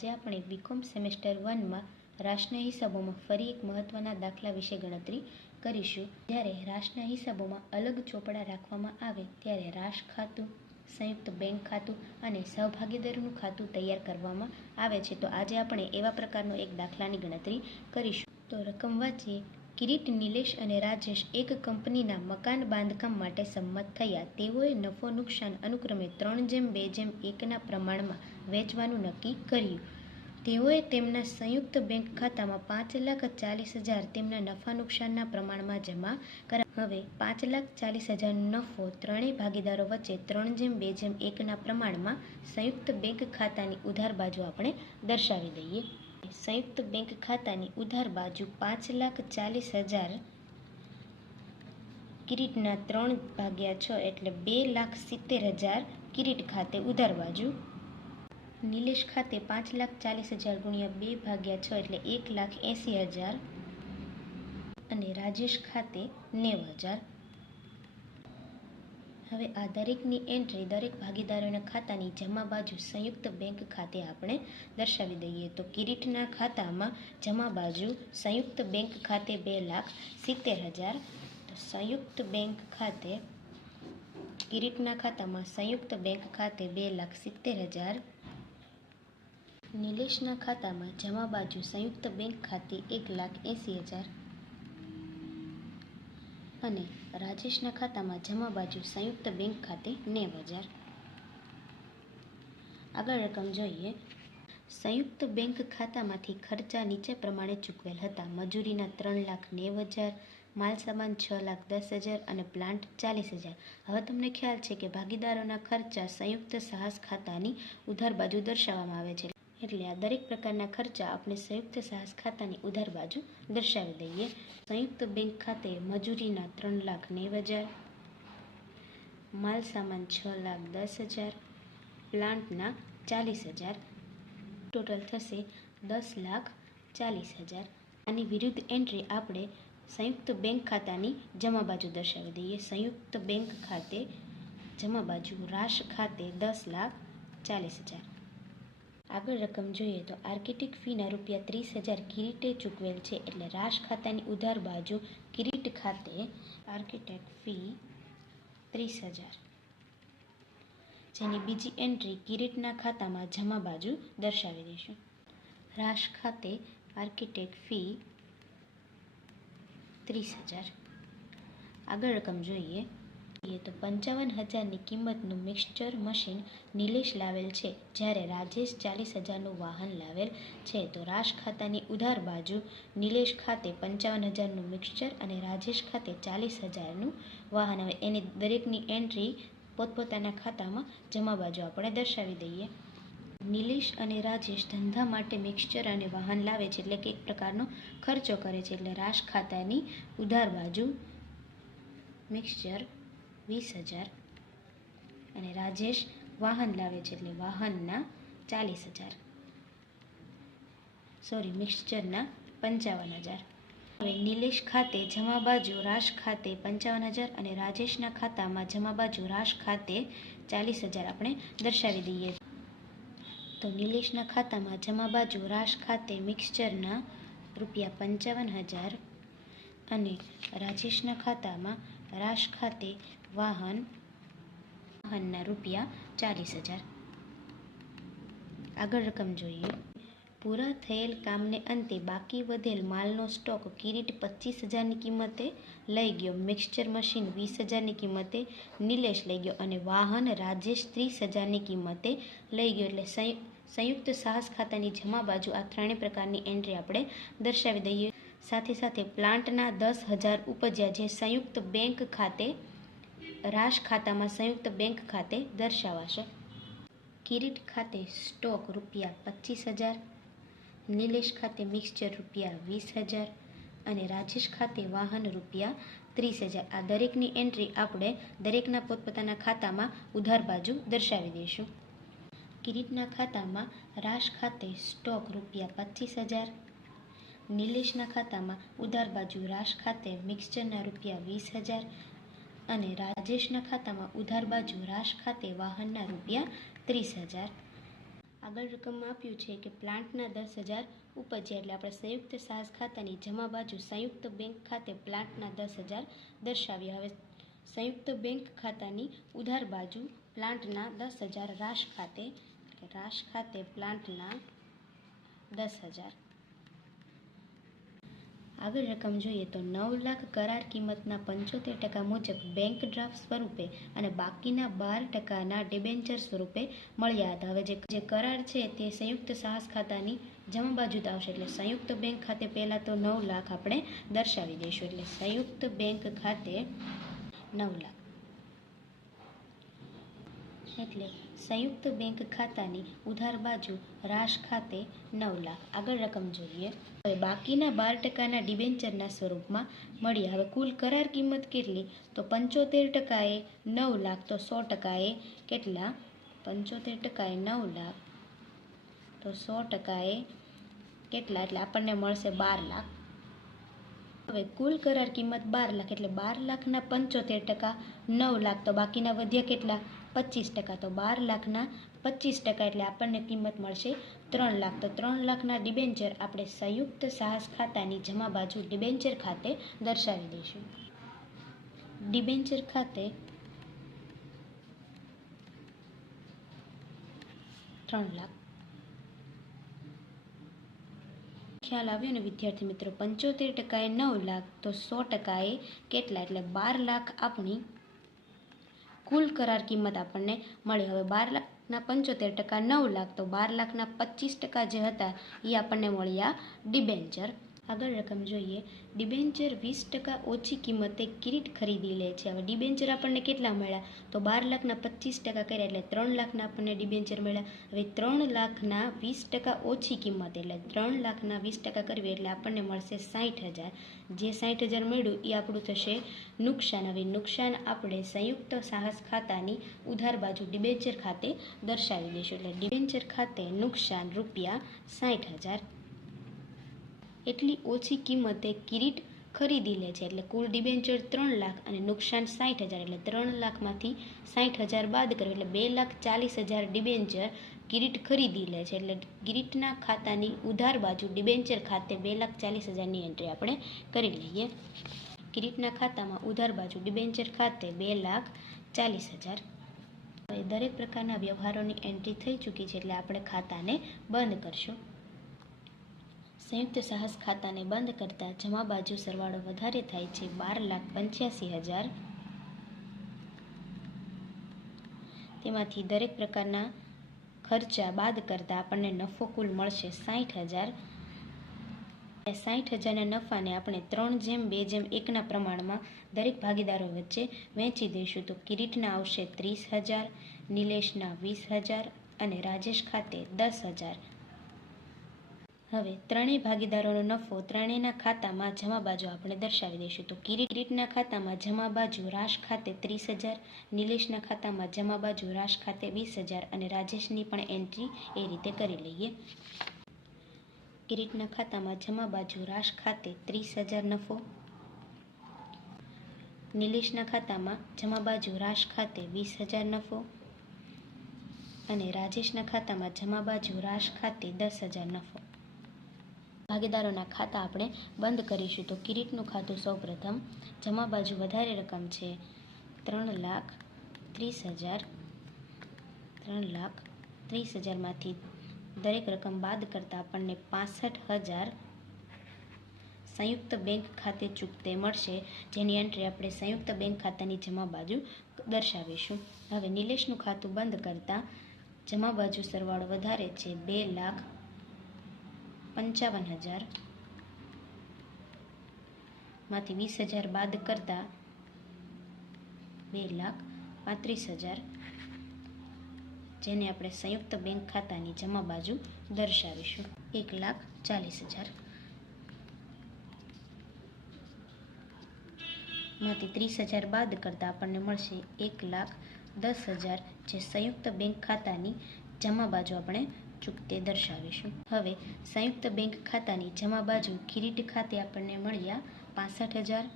આજે આપણે BCom semester 1 માં રાશના હિસાબોમાં ફરી એક મહત્વના દાખલા વિશે ગણતરી કરીશું. જ્યારે રાશના હિસાબોમાં અલગ ચોપડા રાખવામાં આવે ત્યારે રાશ ખાતું, સંયુક્ત બેંક ખાતું અને સહભાગીદારોનું ખાતું તૈયાર કરવામાં આવે છે. તો આજે આપણે એવા પ્રકારનો એક દાખલાની ગણતરી કરીશું. તો રકમ વાંચીએ. કિરીટ, નિલેશ અને રાજેશ એક કંપનીના મકાન બાંધકામ માટે સંમત થયા. તેઓએ નફો નુકસાન અનુક્રમે 3:2:1 પ્રમાણમાં વહેંચવાનું નક્કી કર્યું. તેઓએ તેમના સંયુક્ત બેંક ખાતામાં 5,40,000 તેમના નફા નુકસાનના પ્રમાણમાં જમા કરાવ્યા. હવે 5,40,000 નફો ત્રણેય ભાગીદારો વચ્ચે 3:2:1 પ્રમાણમાં સંયુક્ત બેંક ખાતાની ઉધાર બાજુ આપણે દર્શાવી દઈએ. સંયુક્ત બેંક ખાતાની ઉધાર બાજુ 5,40,000 કિરીટના 3/6 એટલે 2,70,000 કિરીટ ખાતે ઉધાર બાજુ. નિલેશ ખાતે 5,40,000 ગુણ્યા 2/6 એટલે 1,80,000 અને રાજેશ ખાતે 90,000. હવે આ દરેકની એન્ટ્રી દરેક ભાગીદારોના ખાતાની જમા બાજુ સંયુક્ત બેંક ખાતે આપણે દર્શાવી દઈએ. તો કિરીટના ખાતામાં જમા બાજુ સંયુક્ત બેંક ખાતે 2,70,000. તો સંયુક્ત બેંક ખાતે કિરીટના ખાતામાં સંયુક્ત બેંક ખાતે 2,70,000. નિલેશના ખાતામાં જમા બાજુ સંયુક્ત બેંક ખાતે 1,80,000 અને રાજેશના ખાતામાં જમા બાજુ સંયુક્ત બેંક ખાતે 90,000. આગળ રકમ જોઈએ. સંયુક્ત બેંક ખાતામાંથી ખર્ચા નીચે પ્રમાણે ચૂકવેલ હતા. મજૂરીના 3,90,000, માલસામાન 6,10,000 અને પ્લાન્ટ 40,000. હવે તમને ખ્યાલ છે કે ભાગીદારોના ખર્ચા સંયુક્ત સાહસ ખાતાની ઉધાર બાજુ દર્શાવવામાં આવે છે. એટલે આ દરેક પ્રકારના ખર્ચા આપણે સંયુક્ત સાહસ ખાતાની ઉધાર બાજુ દર્શાવી દઈએ. સંયુક્ત બેંક ખાતે મજૂરીના 3,90,000, માલ સામાન 6,10,000, પ્લાન્ટના 40,000, ટોટલ થશે 10,40,000. આની વિરુદ્ધ એન્ટ્રી આપણે સંયુક્ત બેંક ખાતાની જમા બાજુ દર્શાવી દઈએ. સંયુક્ત બેંક ખાતે જમા બાજુ રાશ ખાતે 10,40,000. આગળ રકમ જોઈએ તો આર્કિટેક્ટ ફીના ₹30,000 કિરીટે ચૂકવેલ છે. એટલે રાશ ખાતાની ઉધાર બાજુ કિરીટ ખાતે આર્કિટેક્ટ ફી 30,000, જેની બીજી એન્ટ્રી કિરીટના ખાતામાં જમા બાજુ દર્શાવી દઈશું. રાશ ખાતે આર્કિટેક્ટ ફી 30,000. આગળ રકમ જોઈએ તો 55,000ની કિંમતનું મિક્સચર મશીન નિલેશ લાવેલ છે, જ્યારે રાજેશ 40,000નું વાહન લાવેલ છે. તો રાશ ખાતાની ઉધાર બાજુ નિલેશ ખાતે 55,000નું મિક્સચર અને રાજેશ ખાતે 40,000નું વાહન. હવે એની દરેકની એન્ટ્રી પોતપોતાના ખાતામાં જમા બાજુ આપણે દર્શાવી દઈએ. નિલેશ અને રાજેશ ધંધા માટે મિક્સચર અને વાહન લાવે છે, એટલે કે એક પ્રકારનો ખર્ચો કરે છે. એટલે રાશ ખાતાની ઉધાર બાજુ મિક્સચર 20,000 અને રાજેશ વાહન લાવે છે, એટલે વાહનના 40,000, મિક્સચરના 55,000. હવે નિલેશ ખાતે જમા બાજુ રાશ ખાતે 55,000 અને રાજેશના ખાતામાં જમા બાજુ રાશ ખાતે 40,000 આપણે દર્શાવી દઈએ. તો નિલેશના ખાતામાં જમા બાજુ રાશ ખાતે મિક્સચરના ₹55,000 અને રાજેશના ખાતામાં રાશ ખાતે વાહનના ₹40,000. આગળ રકમ જોઈએ. પૂરા થયેલ કામને અંતે બાકી વધેલ માલનો સ્ટોક કિરીટ 25,000ની કિંમતે લઈ ગયો, મિક્સચર મશીન 20,000ની કિંમતે નિલેશ લઈ ગયો અને વાહન રાજેશ 30,000ની કિંમતે લઈ ગયો. એટલે સંયુક્ત સાહસ ખાતાની જમા બાજુ આ ત્રણેય પ્રકારની એન્ટ્રી આપણે દર્શાવી દઈએ. સાથે સાથે પ્લાન્ટના 10,000 ઉપજ્યા, જે સંયુક્ત બેંક ખાતે રાશ ખાતામાં સંયુક્ત બેંક ખાતે દર્શાવાશે. કિરીટ ખાતે સ્ટોક ₹25,000, નિલેશ ખાતે મિક્સચર ₹20,000 અને રાજેશ ખાતે વાહન ₹30,000. આ દરેકની એન્ટ્રી આપણે દરેકના પોતપોતાના ખાતામાં ઉધાર બાજુ દર્શાવી દઈશું. કિરીટના ખાતામાં રાશ ખાતે સ્ટોક ₹25,000, નિલેશના ખાતામાં ઉધાર બાજુ રાશ ખાતે મિક્સચરના ₹20,000 અને રાજેશના ખાતામાં ઉધાર બાજુ રાશ ખાતે વાહનના ₹30,000. આગળ રકમમાં આપ્યું છે કે પ્લાન્ટના 10,000 ઉપજ્યા, એટલે આપણે સંયુક્ત સાહસ ખાતાની જમા બાજુ સંયુક્ત બેંક ખાતે પ્લાન્ટના 10,000 દર્શાવીએ. હવે સંયુક્ત બેંક ખાતાની ઉધાર બાજુ પ્લાન્ટના 10,000 રાશ ખાતે પ્લાન્ટના 10,000. આગળ રકમ જોઈએ તો 9 લાખ કરાર કિંમતના 75% મુજબ બેંક ડ્રાફ્ટ સ્વરૂપે અને બાકીના 12%ના ડિબેન્ચર સ્વરૂપે મળ્યા હતા. હવે જે કરાર છે તે સંયુક્ત સાહસ ખાતાની જમા બાજુ જ આવશે, એટલે સંયુક્ત બેંક ખાતે પહેલાં તો 9 લાખ આપણે દર્શાવી દઈશું. એટલે સંયુક્ત બેંક ખાતે 9 લાખ, એટલે સંયુક્ત બેંક ખાતાની ઉધાર બાજુ રાશ ખાતે 9 લાખ. આગળ રકમ જોઈએ. હવે બાકીના 12%ના ડિબેન્ચરના સ્વરૂપમાં મળ્યા. હવે કુલ કરાર કિંમત કેટલી? તો 75%એ 9 લાખ, તો 100%એ કેટલા? 75%એ 9 લાખ, તો 100%એ કેટલા? એટલે આપણને મળશે 12 લાખ. હવે કુલ કરાર કિંમત 12 લાખ, એટલે 12 લાખના 75% 9 લાખ, તો બાકીના વધ્યા કેટલા? 25%. તો 12 લાખના 25%, એટલે આપણને કિંમત મળશે 3 લાખ. તો 3 લાખના ડિબેન્ચર આપણે સંયુક્ત સાહસ ખાતાની જમા બાજુ ડિબેન્ચર ખાતે દર્શાવી દઈશું. ડિબેન્ચર ખાતે 3 લાખ. ખ્યાલ આવ્યો ને વિદ્યાર્થી મિત્રો? 75%એ 9 લાખ, તો 100%એ કેટલા? એટલે 12 લાખ આપણી કુલ કરાર કિંમત આપણને મળે. હવે 12 લાખના 75% 9 લાખ, તો 12 લાખના 25% જે હતા એ આપણને મળ્યા ડિબેન્ચર. આગળ રકમ જોઈએ. ડિબેન્ચર 20% ઓછી કિંમતે કિરીટ ખરીદી લે છે. હવે ડિબેન્ચર આપણને કેટલા મળ્યા? તો 12 લાખના 25% કર્યા, એટલે 3 લાખના આપણને ડિબેન્ચર મળ્યા. હવે 3 લાખના 20% ઓછી કિંમત, એટલે 3 લાખના 20% કરવી એટલે આપણને મળશે 60,000. જે 60,000 મળ્યું એ આપણું થશે નુકસાન. હવે નુકસાન આપણે સંયુક્ત સાહસ ખાતાની ઉધાર બાજુ ડિબેન્ચર ખાતે દર્શાવી દઈશું. એટલે ડિબેન્ચર ખાતે નુકસાન ₹60,000. એટલી ઓછી કિંમતે કિરીટ ખરીદી લે છે, એટલે કુલ ડિબેન્ચર 3 લાખ અને નુકસાન 60,000, એટલે 3 લાખમાંથી 60,000 બાદ કરવું એટલે 2,40,000 ડિબેન્ચર કિરીટ ખરીદી લે છે. એટલે કિરીટના ખાતાની ઉધાર બાજુ ડિબેન્ચર ખાતે 2,40,000ની એન્ટ્રી આપણે કરી લઈએ. કિરીટના ખાતામાં ઉધાર બાજુ ડિબેન્ચર ખાતે 2,40,000. હવે દરેક પ્રકારના વ્યવહારોની એન્ટ્રી થઈ ચૂકી છે, એટલે આપણે ખાતાને બંધ કરશું. સંયુક્ત સાહસ ખાતાને બંધ કરતા જમા બાજુ સરવાળો વધારે થાય છે 12,85,000. તેમાંથી દરેક પ્રકારના ખર્ચા બાદ કરતા આપણને નફો કુલ મળશે 60,000. 60,000ના નફાને આપણે 3:2:1ના પ્રમાણમાં દરેક ભાગીદારો વચ્ચે વહેંચી દઈશું. તો કિરીટના આવશે 30,000, નિલેશના 20,000 અને રાજેશ ખાતે 10,000. હવે ત્રણેય ભાગીદારોનો નફો ત્રણેયના ખાતામાં જમા બાજુ આપણે દર્શાવી દઈશું. તો કિરીટના ખાતામાં જમા બાજુ રાશ ખાતે 30,000, નિલેશના ખાતામાં જમા બાજુ રાશ ખાતે 20,000 અને રાજેશની પણ એન્ટ્રી એ રીતે કરી લઈએ. કિરીટના ખાતામાં જમા બાજુ રાશ ખાતે 30,000 નફો, નિલેશના ખાતામાં જમા બાજુ રાશ ખાતે 20,000 નફો અને રાજેશના ખાતામાં જમા બાજુ રાશ ખાતે 10,000 નફો. ભાગીદારોના ખાતા આપણે બંધ કરીશું. તો કિરીટનું ખાતું સૌપ્રથમ જમા બાજુ વધારે રકમ છે 3,30,000. 3,30,000માંથી દરેક રકમ બાદ કરતાં આપણને 65,000 સંયુક્ત બેંક ખાતે ચૂકતે મળશે, જેની એન્ટ્રી આપણે સંયુક્ત બેંક ખાતાની જમા બાજુ દર્શાવીશું. હવે નિલેશનું ખાતું બંધ કરતાં જમા બાજુ સરવાળો વધારે છે 2,55,000 માંથી 20,000 બાદ કરતાં 2,35,000, જેને આપણે સંયુક્ત બેંક ખાતાની જમા બાજુ દર્શાવીશું. 1,40,000 માંથી 30,000 બાદ કરતાં આપણને મળશે 1,10,000, જે સંયુક્ત બેંક ખાતાની જમા બાજુ આપણે ચૂકતે દર્શાવીશું. હવે સંયુક્ત બેંક ખાતાની જમા બાજુ કિરીટ ખાતે આપણને મળ્યા 65,000,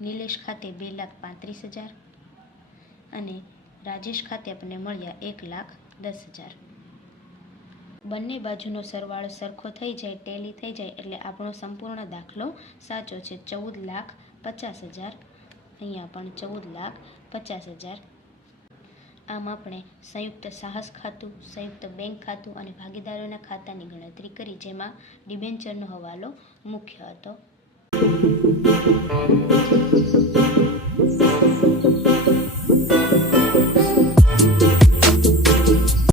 નિલેશ ખાતે 2,35,000 અને રાજેશ ખાતે આપણને મળ્યા 1,10,000. બંને બાજુનો સરવાળો સરખો થઈ જાય, ટેલી થઈ જાય એટલે આપણો સંપૂર્ણ દાખલો સાચો છે. 14,50,000. અહીંયા પણ 14,50,000. આમ આપણે સંયુક્ત સાહસ ખાતું, સંયુક્ત બેંક ખાતું અને ભાગીદારોના ખાતાની ગણતરી કરી, જેમાં ડિબેન્ચરનો હવાલો મુખ્ય હતો.